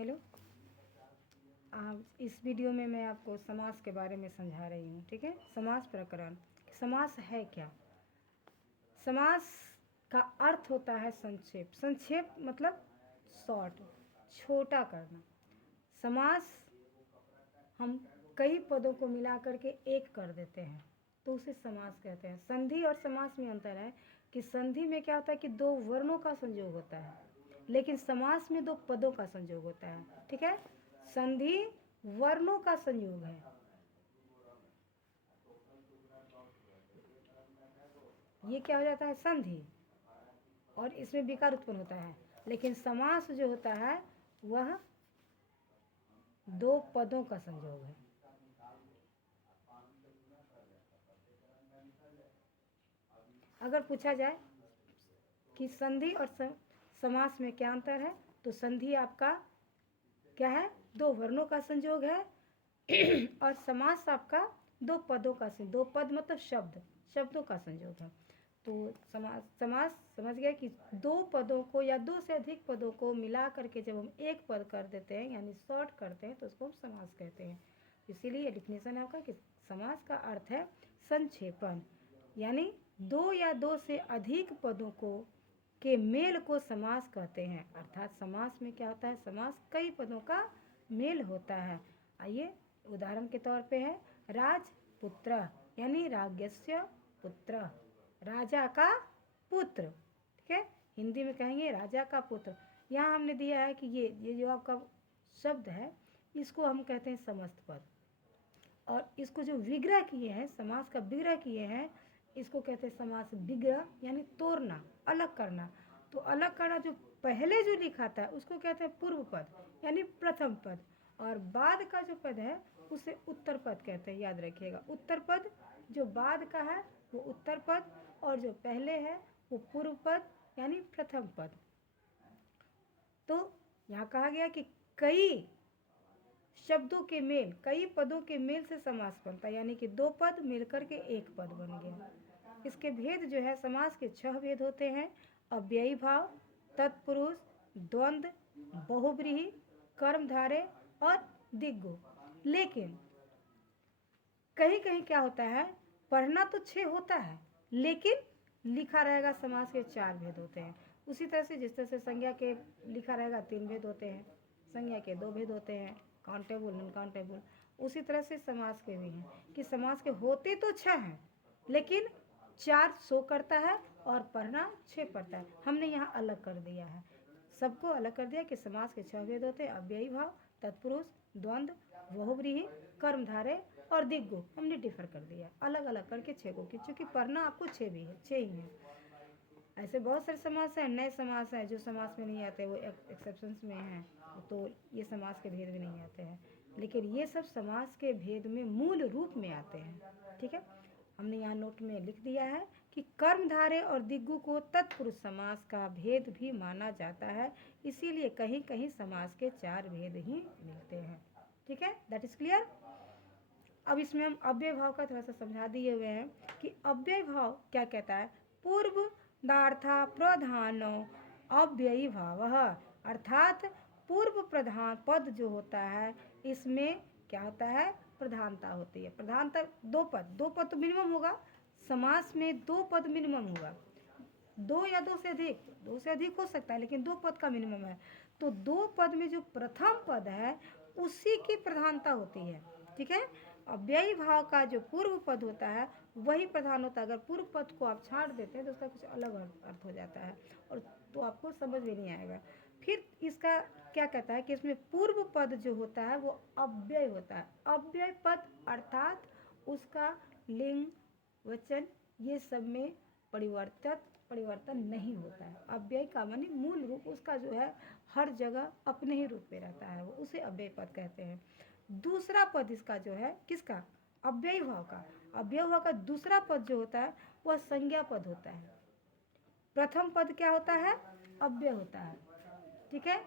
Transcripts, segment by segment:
Hello. इस video में मैं आपको समास के बारे में समझा रही हूँ। ठीक है, समास प्रकरण। समास है क्या? समास का अर्थ होता है संक्षेप। संक्षेप मतलब शॉर्ट, छोटा करना। समास हम कई पदों को मिला करके एक कर देते हैं तो उसे समास कहते हैं। संधि और समास में अंतर है कि संधि में क्या होता है कि दो वर्णों का संयोग होता है, लेकिन समास में दो पदों का संयोग होता है। ठीक है, संधि वर्णों का संयोग है, ये क्या हो जाता है संधि, और इसमें विकार उत्पन्न होता है। लेकिन समास जो होता है वह दो पदों का संयोग है। अगर पूछा जाए कि संधि और समास में क्या अंतर है, तो संधि आपका क्या है, दो वर्णों का संयोग है, और समास आपका दो पदों का संयोग। दो पद मतलब शब्द, शब्दों का संयोग है। तो समास समझ गया कि दो पदों को या दो से अधिक पदों को मिला करके जब हम एक पद कर देते हैं यानी शॉर्ट करते हैं तो उसको हम समास कहते हैं। इसीलिए डिफिनेशन है आपका कि समास का अर्थ है संक्षेपण, यानी दो या दो से अधिक पदों को के मेल को समास कहते हैं। अर्थात समास में क्या होता है, समास कई पदों का मेल होता है। आइए उदाहरण के तौर पे है राजपुत्र, यानी राज्ञस्य पुत्र, राजा का पुत्र। ठीक है, हिंदी में कहेंगे राजा का पुत्र। यहाँ हमने दिया है कि ये जो आपका शब्द है इसको हम कहते हैं समस्त पद, और इसको जो विग्रह किए हैं, समास का विग्रह किए हैं, इसको कहते हैं समास विग्रह, यानी तोड़ना, अलग करना। तो अलग करना, जो पहले जो लिखा था उसको कहते हैं पूर्व पद यानी प्रथम पद, और बाद का जो पद है उसे उत्तर पद कहते हैं। याद रखिएगा, उत्तर पद जो बाद का है वो उत्तर पद, और जो पहले है वो पूर्व पद यानी प्रथम पद। तो यहाँ कहा गया कि कई शब्दों के मेल, कई पदों के मेल से समास बनता है, यानी कि दो पद मिलकर के एक पद बन गया। इसके भेद जो है, समास के 6 भेद होते हैं: अव्ययी भाव, तत्पुरुष, द्वंद्व, बहुव्रीहि, कर्मधारय और दिग्गु। लेकिन कहीं कहीं क्या होता है, पढ़ना तो 6 होता है लेकिन लिखा रहेगा समास के 4 भेद होते हैं। उसी तरह से जिस तरह से संज्ञा के लिखा रहेगा 3 भेद होते हैं, संज्ञा के 2 भेद होते हैं, काउंटेबल नॉन काउंटेबल। उसी तरह से समास के भी हैं कि समास के होते तो 6 हैं लेकिन 4 शो करता है और पढ़ना 6 पढ़ता है। हमने यहाँ अलग कर दिया है, सबको अलग कर दिया कि समास के 6 भेद होते हैं: अव्ययी भाव, तत्पुरुष, द्वंद्व, बहुव्रीहि, कर्मधारय और दिग्गु। हमने डिफर कर दिया, अलग अलग करके 6 को, क्योंकि पढ़ना आपको 6 भी है, 6 ही है। ऐसे बहुत सारे समास हैं, नए समास हैं जो समास में नहीं आते, वो एक्सेप्शंस में हैं, तो ये समास के भेद में नहीं आते हैं। लेकिन ये सब समास के भेद में मूल रूप में आते हैं। ठीक है, हमने यहाँ नोट में लिख दिया है कि कर्मधारय और दिग्गु को तत्पुरुष समास का भेद भी माना जाता है, इसीलिए कहीं कहीं समास के 4 भेद ही मिलते हैं। ठीक है, दैट इज क्लियर। अब इसमें हम अव्यय भाव का थोड़ा सा समझा दिए हुए हैं कि अव्यय भाव क्या कहता है। पूर्व दार्था प्रधानो अव्ययी भाव, अर्थात पूर्व प्रधान पद जो होता है इसमें क्या होता है, प्रधानता होती है। प्रधानता दो पद तो मिनिमम होगा, समास में 2 पद मिनिमम होगा, 2 या 2 से अधिक हो सकता है, लेकिन 2 पद का मिनिमम है। तो 2 पद में जो प्रथम पद है उसी की प्रधानता होती है। ठीक है, अव्ययी भाव का जो पूर्व पद होता है वही प्रधान होता है। अगर पूर्व पद को आप छाड़ देते हैं तो उसका कुछ अलग अर्थ हो जाता है, और तो आपको समझ में नहीं आएगा। फिर इसका क्या कहता है कि इसमें पूर्व पद जो होता है वो अव्यय होता है। अव्यय पद अर्थात उसका लिंग, वचन, ये सब में परिवर्तन नहीं होता है। अव्यय का माने मूल रूप उसका जो है हर जगह अपने ही रूप में रहता है, वो उसे अव्यय पद कहते हैं। दूसरा पद इसका जो है किसका, अव्यय भाव का। अव्यय भाव का दूसरा पद जो होता है वह संज्ञा पद होता है। प्रथम पद क्या होता है, अव्यय होता है। ठीक है,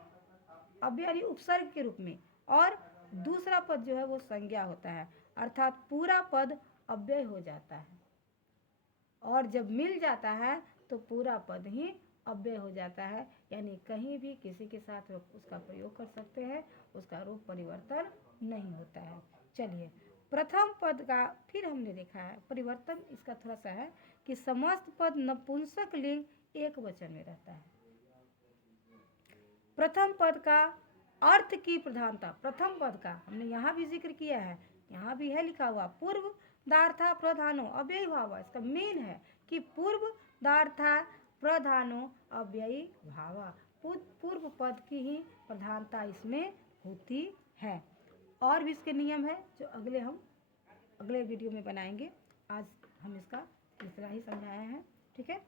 अव्यय यानी उपसर्ग के रूप में, और दूसरा पद जो है वो संज्ञा होता है, अर्थात पूरा पद अव्यय हो जाता है, और जब मिल जाता है तो पूरा पद ही अव्यय हो जाता है, यानी कहीं भी किसी के साथ उसका प्रयोग कर सकते हैं, उसका रूप परिवर्तन नहीं होता है। चलिए, प्रथम पद का फिर हमने देखा है परिवर्तन इसका थोड़ा सा है कि समस्त पद नपुंसक लिंग एक वचन में रहता है। प्रथम पद का अर्थ की प्रधानता, प्रथम पद का हमने यहाँ भी जिक्र किया है, यहाँ भी है लिखा हुआ पूर्व दार्था प्रधानो अव्ययी भाव। इसका मेन है कि पूर्व दार्था प्रधानो अव्ययी भावा, पूर्व पद की ही प्रधानता इसमें होती है। और भी इसके नियम है जो हम अगले वीडियो में बनाएंगे। आज हम इसका इतना ही समझाए हैं, ठीक है।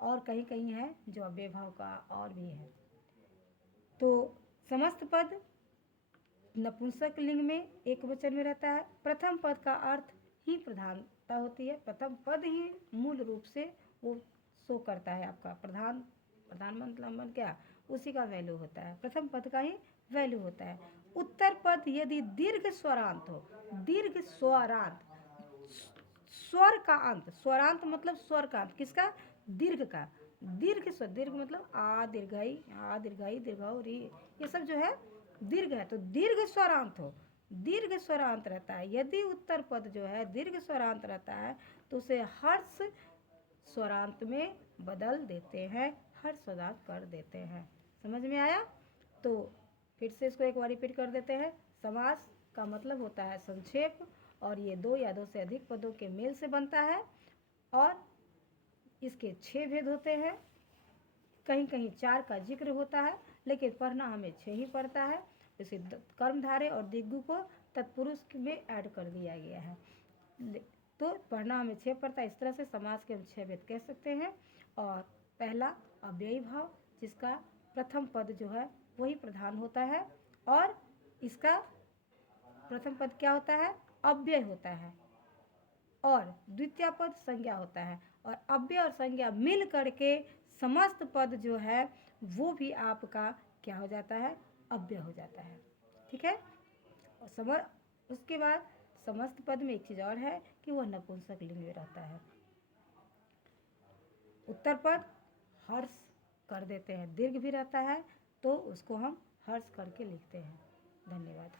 और कहीं कहीं है जो अव्यय भाव का और भी है। तो समस्त पद नपुंसक लिंग में एक वचन में रहता है। प्रथम पद का अर्थ ही प्रधानता होती है, प्रथम पद ही मूल रूप से वो शो करता है आपका प्रधान मतलब क्या, उसी का वैल्यू होता है, प्रथम पद का ही वैल्यू होता है। उत्तर पद यदि दीर्घ स्वरांत हो, दीर्घ स्वरांत, स्वर का अंत, स्वरांत मतलब स्वर का अंत, किसका, दीर्घ का, दीर्घ स्वर, दीर्घ मतलब आ दीर्घाई दीर्घाऊ री, ये सब जो है दीर्घ है, तो दीर्घ स्वरांत हो, दीर्घ स्वरांत रहता है। यदि उत्तर पद जो है दीर्घ स्वरांत रहता है तो उसे हर्ष स्वरांत में बदल देते हैं, हर्ष स्वरांत कर देते हैं। समझ में आया? तो फिर से इसको एक बार रिपीट कर देते हैं। समास का मतलब होता है संक्षेप, और ये दो या दो से अधिक पदों के मेल से बनता है, और इसके 6 भेद होते हैं। कहीं कहीं 4 का जिक्र होता है, लेकिन पढ़ना हमें 6 ही पड़ता है। जैसे कर्मधारय और दिग्गु को तत्पुरुष में ऐड कर दिया गया है, तो पढ़ना हमें 6 पड़ता है। इस तरह से समास के हम 6 भेद कह सकते हैं। और पहला अव्ययी भाव, जिसका प्रथम पद जो है वही प्रधान होता है, और इसका प्रथम पद क्या होता है, अव्यय होता है, और द्वितीय पद संज्ञा होता है, और अव्यय और संज्ञा मिल करके समस्त पद जो है वो भी आपका क्या हो जाता है, अव्यय हो जाता है, ठीक है। और उसके बाद समस्त पद में एक चीज़ और है कि वह नपुंसक लिंग में रहता है। उत्तर पद हर्ष कर देते हैं, दीर्घ भी रहता है तो उसको हम हर्ष करके लिखते हैं। धन्यवाद।